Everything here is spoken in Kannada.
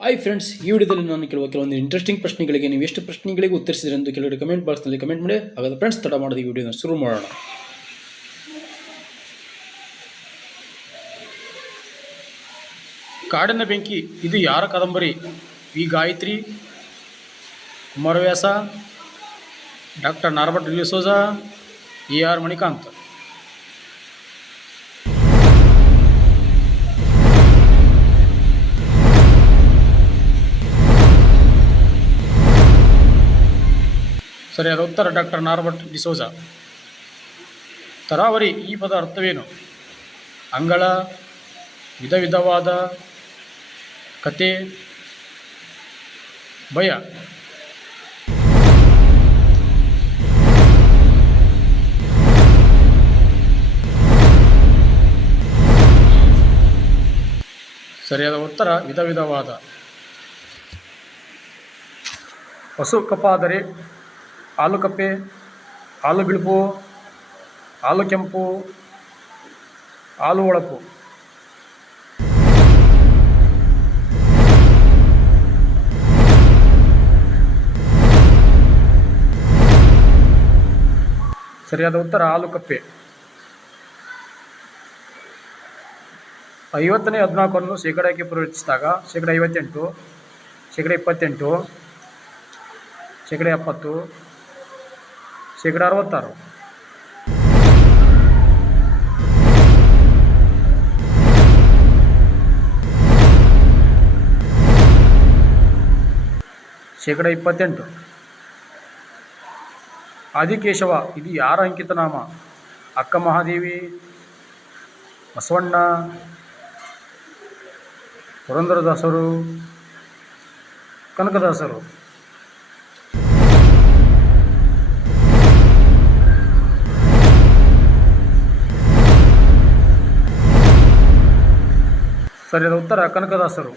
ಹಾಯ್ ಫ್ರೆಂಡ್ಸ್, ಈ ವಿಡಿಯೋದಲ್ಲಿ ನಾನು ಕೆಲವೊಂದು ಇಂಟ್ರೆಸ್ಟಿಂಗ್ ಪ್ರಶ್ನೆಗಳಿಗೆ ನೀವು ಎಷ್ಟು ಪ್ರಶ್ನೆಗಳಿಗೆ ಉತ್ತರಿಸಿದ್ರೆ ಎಂದು ಕೆಲವರು ಕಮೆಂಟ್ ಬಾಕ್ಸ್ನಲ್ಲಿ ಕಮೆಂಟ್ ಮಾಡಿ. ಹಾಗಾದ್ರೆ ಫ್ರೆಂಡ್ಸ್, ತಡ ಮಾಡದ ಈ ವಿಡಿಯೋನ ಶುರು ಮಾಡೋಣ. ಕಾಡಿನ ಬೆಂಕಿ ಇದು ಯಾರ ಕಾದಂಬರಿ? V Gayatri, Kumaravyasa, doctor Norbert D'Souza, A R. Manikanth. ಸರಿಯಾದ ಉತ್ತರ ಡಾಕ್ಟರ್ ನಾರ್ಬರ್ಟ್ ಡಿಸೋಜಾ. ತರಾವರಿ ಈ ಪದ ಅರ್ಥವೇನು? ಅಂಗಳ, ವಿಧ ವಿಧವಾದ, ಕತೆ, ಭಯ. ಸರಿಯಾದ ಉತ್ತರ ವಿಧ ವಿಧವಾದ. ಹಸು ಕಪ್ಪಾದರೆ ಹಾಲು ಕಪ್ಪೆ, ಹಾಲು ಬಿಳುಪು, ಹಾಲು ಕೆಂಪು, ಹಾಲು ಹೊಳಪು. ಸರಿಯಾದ ಉತ್ತರ ಹಾಲು ಕಪ್ಪೆ. 50ನೇ 14 ಶೇಕಡಾಕ್ಕೆ ಪರಿವರ್ತಿಸಿದಾಗ 58%, 28%, 70%, 66%. ಶೇಕಡ 28. ಆದಿಕೇಶವ ಇದು ಯಾರ ಅಂಕಿತ ನಾಮ? ಅಕ್ಕ ಮಹಾದೇವಿ, ಬಸವಣ್ಣ, ಪುರಂದರದಾಸರು, ಕನಕದಾಸರು. ಸರಿಯಾದ ಉತ್ತರ ಕನಕದಾಸರು.